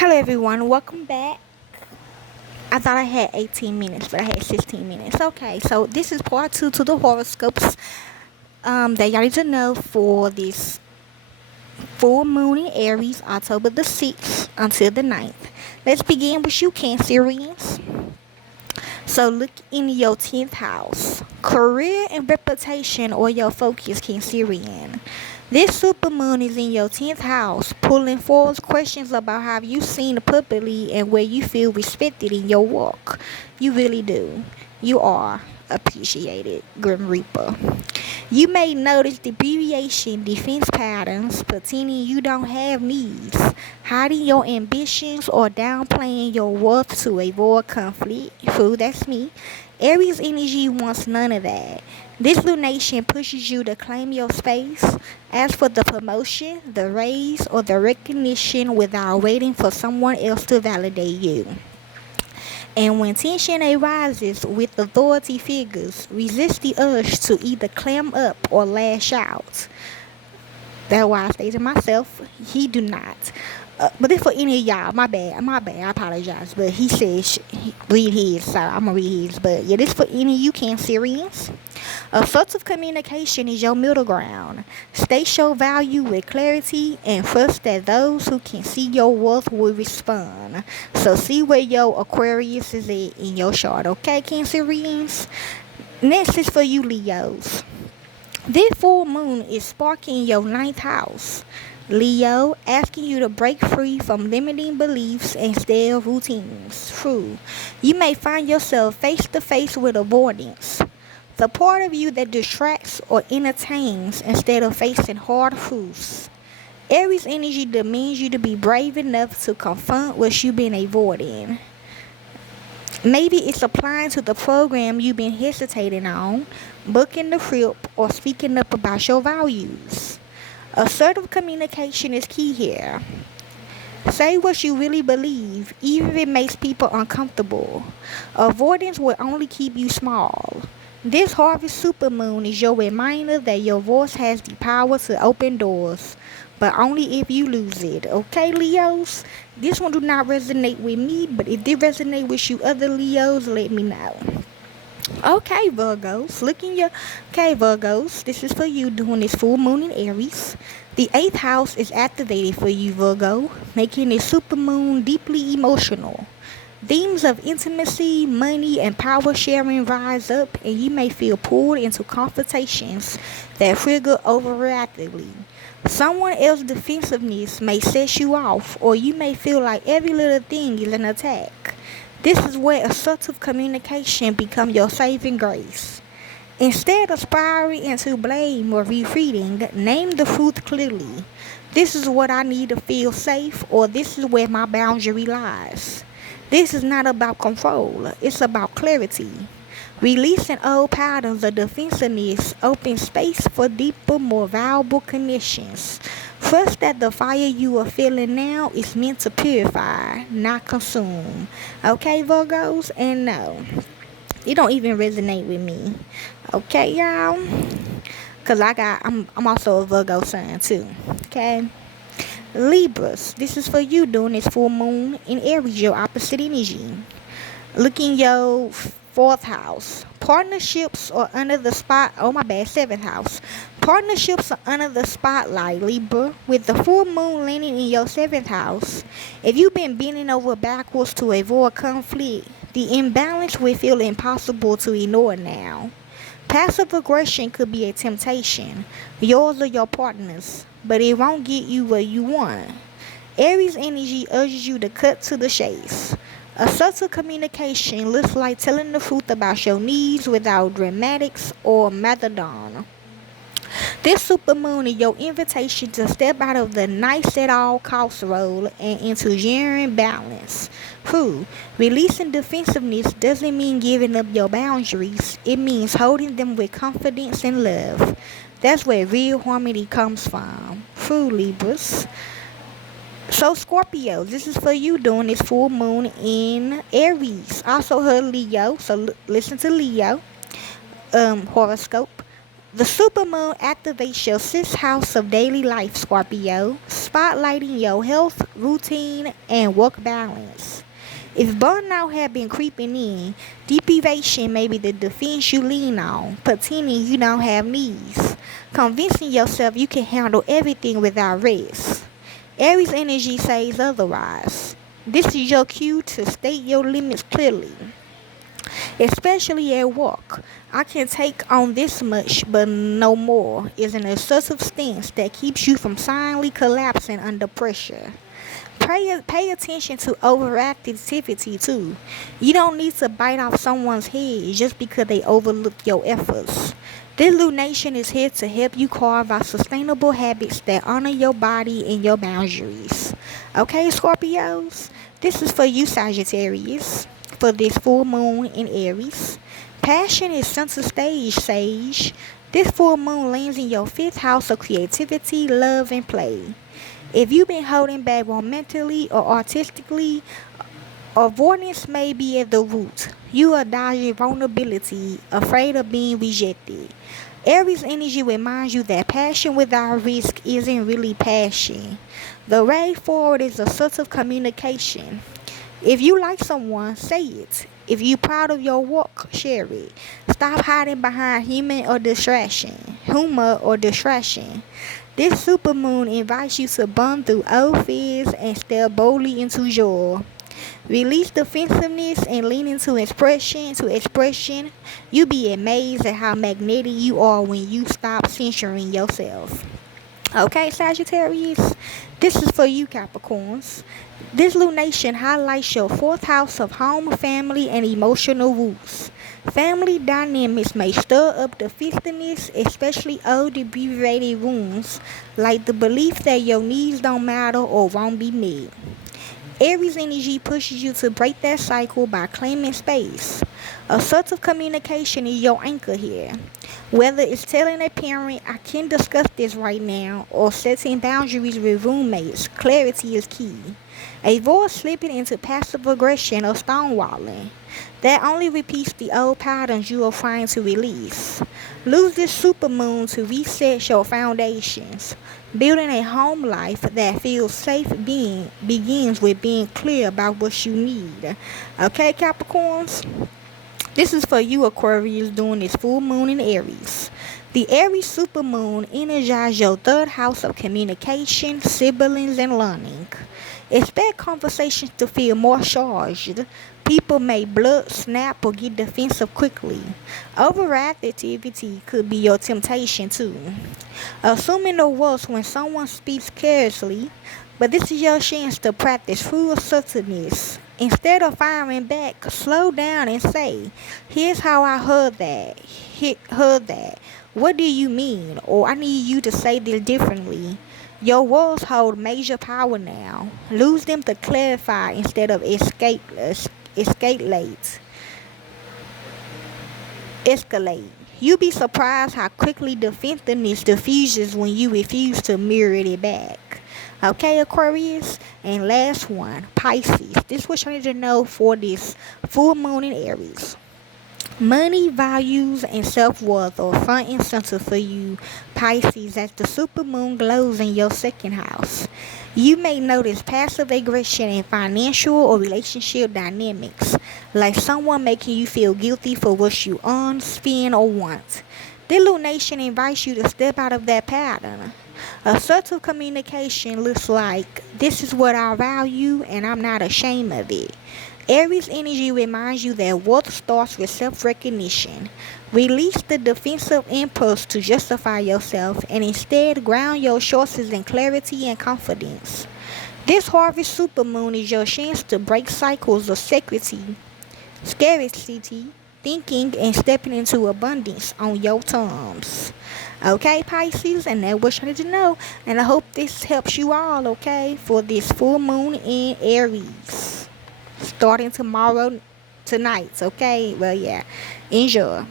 Hello everyone, welcome back. I thought I had 18 minutes, but I had 16 minutes. Okay, so this is part 2 to the horoscopes that y'all need to know for this full moon in Aries, October the 6th until the 9th. Let's begin with you, Cancerians. So look in your 10th house. Career and reputation or your focus, Cancerian. This supermoon is in your 10th house, pulling forward questions about how you seen publicly and where you feel respected in your work. You really do. You are appreciated, Grim Reaper. You may notice deviation defense patterns, pretending you don't have needs, hiding your ambitions, or downplaying your worth to avoid conflict. Fool, that's me. Aries energy wants none of that. This lunation pushes you to claim your space, ask for the promotion, the raise, or the recognition without waiting for someone else to validate you. And when tension arises with authority figures, resist the urge to either clam up or lash out. That's why I say to myself, he do not. But if for any of y'all, my bad, I apologize. But he says, read his, so I'm going to read his. But yeah, this for any of you Cancerians. Assertive communication is your middle ground. State your value with clarity and trust that those who can see your worth will respond. So see where your Aquarius is at in your chart, okay, Cancerians? Next is for you Leos. This full moon is sparking your 9th house. Leo, asking you to break free from limiting beliefs and stale routines. True. You may find yourself face to face with avoidance. The part of you that distracts or entertains instead of facing hard truths. Aries energy demands you to be brave enough to confront what you've been avoiding. Maybe it's applying to the program you've been hesitating on, booking the trip, or speaking up about your values. Assertive communication is key here. Say what you really believe, even if it makes people uncomfortable. Avoidance will only keep you small. This harvest supermoon is your reminder that your voice has the power to open doors, but only if you lose it. Okay, Leos? This one do not resonate with me, but if it resonate with you other Leos, let me know. Okay, Virgos, Virgos, this is for you doing this full moon in Aries. The 8th house is activated for you, Virgo, making this supermoon deeply emotional. Themes of intimacy, money, and power sharing rise up, and you may feel pulled into confrontations that trigger overreactively. Someone else's defensiveness may set you off, or you may feel like every little thing is an attack. This is where assertive communication becomes your saving grace. Instead of spiraling into blame or retreating, name the truth clearly. This is what I need to feel safe, or this is where my boundary lies. This is not about control, it's about clarity. Releasing old patterns of defensiveness opens space for deeper, more valuable connections. Trust that the fire you are feeling now is meant to purify, not consume. Okay, Virgos? And no, it don't even resonate with me. Okay, y'all? Cause I'm also a Virgo sun too. Okay? Libras, this is for you doing this full moon in Aries, your opposite energy. Look in your 4th house. Partnerships are under the 7th house. Partnerships are under the spotlight, Libra. With the full moon landing in your 7th house, if you've been bending over backwards to avoid conflict, the imbalance will feel impossible to ignore now. Passive aggression could be a temptation, yours or your partner's, but it won't get you where you want. Aries energy urges you to cut to the chase. Assertive communication looks like telling the truth about your needs without dramatics or methadone. This supermoon is your invitation to step out of the nice at all costs role and into genuine balance. Releasing defensiveness doesn't mean giving up your boundaries. It means holding them with confidence and love. That's where real harmony comes from. Libras. So Scorpio, this is for you doing this full moon in Aries. Also heard Leo, so listen to Leo horoscope. The supermoon activates your sixth house of daily life, Scorpio, spotlighting your health, routine, and work balance. If burnout had been creeping in, deprivation may be the defense you lean on, pretending you don't have needs, convincing yourself you can handle everything without rest. Aries energy says otherwise. This is your cue to state your limits clearly, especially at work. I can take on this much, but no more is an assertive stance that keeps you from silently collapsing under pressure. Pay attention to overactivity too. You don't need to bite off someone's head just because they overlook your efforts. This lunation is here to help you carve out sustainable habits that honor your body and your boundaries. Okay, Scorpios? This is for you, Sagittarius, for this full moon in Aries. Passion is center stage, Sage. This full moon lands in your fifth house of creativity, love, and play. If you've been holding back romantically or artistically, avoidance may be at the root. You are dodging vulnerability, afraid of being rejected. Aries energy reminds you that passion without risk isn't really passion. The way forward is assertive communication. If you like someone, say it. If you're proud of your work, share it. Stop hiding behind humor or distraction. This supermoon invites you to burn through old fears and step boldly into joy. Release defensiveness and lean into expression. You'll be amazed at how magnetic you are when you stop censoring yourself. Okay, Sagittarius, this is for you, Capricorns. This lunation highlights your fourth house of home, family, and emotional roots. Family dynamics may stir up the fistiness, especially old abbreviated wounds, like the belief that your needs don't matter or won't be met. Aries energy pushes you to break that cycle by claiming space. Assertive communication is your anchor here. Whether it's telling a parent, I can't discuss this right now, or setting boundaries with roommates, clarity is key. Avoid slipping into passive aggression or stonewalling. That only repeats the old patterns you are trying to release. Use this supermoon to reset your foundations. Building a home life that feels safe begins with being clear about what you need. Okay, Capricorns? This is for you, Aquarius, during this full moon in Aries. The Aries supermoon energizes your third house of communication, siblings, and learning. Expect conversations to feel more charged. People may blunt, snap, or get defensive quickly. Overactivity could be your temptation too. Assuming the worst when someone speaks carelessly, but this is your chance to practice full assertiveness. Instead of firing back, slow down and say, here's how I heard that. What do you mean? Or I need you to say this differently. Your words hold major power now. Use them to clarify instead of escalate. You'll be surprised how quickly defensiveness diffuses when you refuse to mirror it back. Okay, Aquarius? And last one, Pisces. This is what you need to know for this full moon in Aries. Money, values, and self-worth are front and center for you, Pisces, as the supermoon glows in your second house. You may notice passive aggression in financial or relationship dynamics, like someone making you feel guilty for what you earn, spend, or want. This lunation invites you to step out of that pattern. Assertive communication looks like, this is what I value and I'm not ashamed of it. Aries energy reminds you that worth starts with self-recognition. Release the defensive impulse to justify yourself and instead ground your choices in clarity and confidence. This harvest supermoon is your chance to break cycles of scarcity, thinking and stepping into abundance on your terms. Okay, Pisces, and that's what you need to know. And I hope this helps you all, okay, for this full moon in Aries. Starting tonight, okay? Well, yeah. Enjoy.